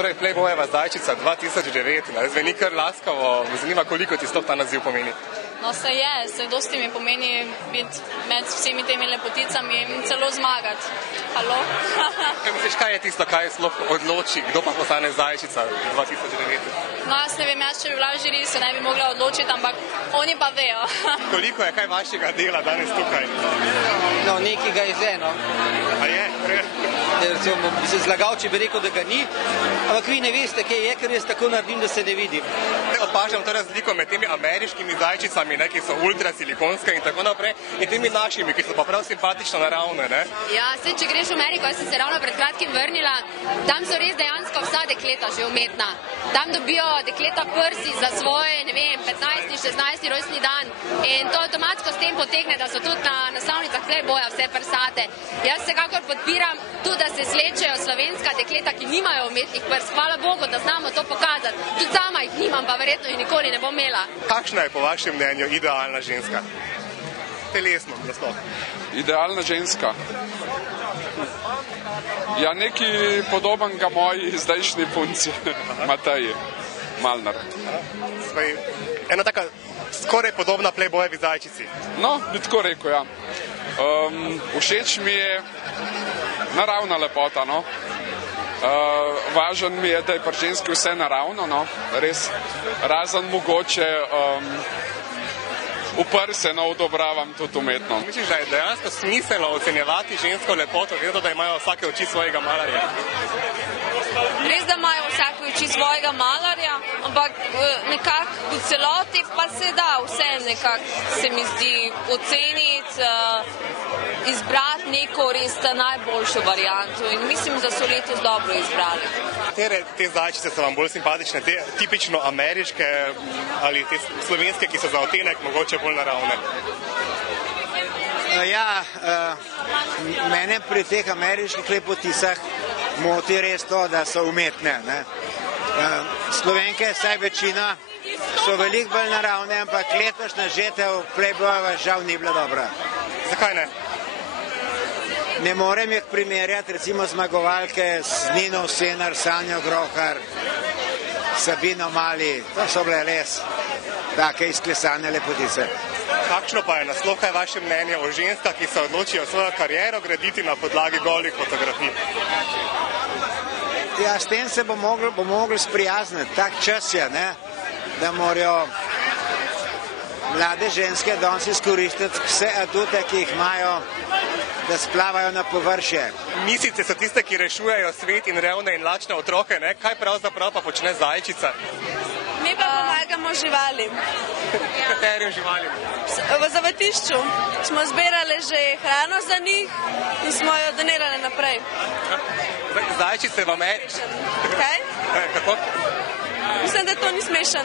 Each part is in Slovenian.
Torej, Playboyeva zajčica 2009, zveni kar laskavo, me zanima, koliko ti sploh ta naziv pomeni. No, se dosti mi pomeni biti med vsemi temi lepoticami in celo zmagati. Halo? Kaj misliš, kaj je tisto, kaj sploh odloči, kdo pa postane zajčica 2009? No, jaz ne vem, če bi bila v žiriji, se ne bi mogla odločiti, ampak oni pa vejo. Koliko je kaj vašega dela danes tukaj? No, nekaj ga je že, no. A je? Recimo, bi se zlagal, če bi rekel, da ga ni, ampak vi ne veste, kaj je, ker jaz tako naredim, da se ne vidi. Opažam to razliko med temi ameriškimi zajčicami, ki so ultra silikonske in tako naprej, in temi našimi, ki so pa prav simpatično naravne, ne? Ja, če greš v Ameriko, jaz sem se ravno pred kratkim vrnila, tam so res dejansko vsa dekleta že umetna. Tam dobijo dekleta prsi za svoj, ne vem, 15. 16. rojstni dan in to avtomatsko s tem potegne, da so tudi na naslovnicah Playboya vse prsate. Jaz vsekakor podpiram tudi, da se slečejo slovenska dekleta, ki nimajo umetnih prs. Hvala Bogu, da znamo to pokazati. Tudi sama jih nimam, pa verjetno jih nikoli ne bom imela. Kakšna je po vašem mnenju idealna ženska? Telesno, nasploh. Idealna ženska? Ja, nekaj podobnega moji zdajšnji punci, Mateji Malnar. Ena taka skoraj podobna Playboyevi zajčici. No, bi tako rekel, ja. Všeč mi je naravna lepota, no. Važen mi je, da je pri ženski vse naravno, no, res, razen mogoče v prse, no, odobravam tudi umetno. Misliš, da je dejansko smiselno ocenjevati žensko lepoto, glede da imajo vsake oči svojega malarja? Res, da imajo vsake oči svojega malarja, ampak nekako v celoti pa se da vse nekako, se mi zdi, oceniti, izbrati neko res ta najboljšo varianto in mislim, da so letos dobro izbrali. Katere te zajčice so vam bolj simpatične, te tipično ameriške ali te slovenske, ki so za odtenek mogoče bolj naravne? Ja, mene pri teh ameriških lepoticah moti res to, da so umetne. Slovenke, saj večina, so veliko bolj naravne, ampak letošnja žetev Playboyeva žal ni bila dobra. Zakaj ne? Ne morem jih primerjati, recimo zmagovalke s Nino Senar, Sanjo Grohar, Sabino Mali, to so bile res take izklesane lepotice. Kakšno pa je nasploh, kaj je vaše mnenje o ženskah, ki se odločijo svojo kariero graditi na podlagi golih fotografij? Ja, s tem se bo mogli sprijazniti. Tak čas je, ne, da morajo mlade ženske danes izkoristiti vse adute, ki jih imajo, da splavajo na površje. Misice so tiste, ki rešujejo svet in revne in lačne otroke, ne? Kaj pravzaprav pa počne zajčica? Mi pa pomagamo živalim. Katerim živalim? V zavetišču smo zbirali že hrano za njih in smo jo donirali naprej. Zajčice vam je... Kaj? Kako? Mislim, da to ni smešno.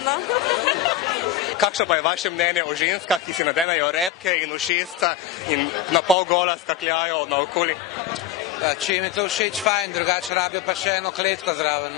Kakšno pa je vaše mnenje o ženskah, ki si nadenejo repke in ušesca in na pol gola skakljajo naokoli? Če jim je to všeč, fajn, drugače rabijo pa še eno kletko zraven.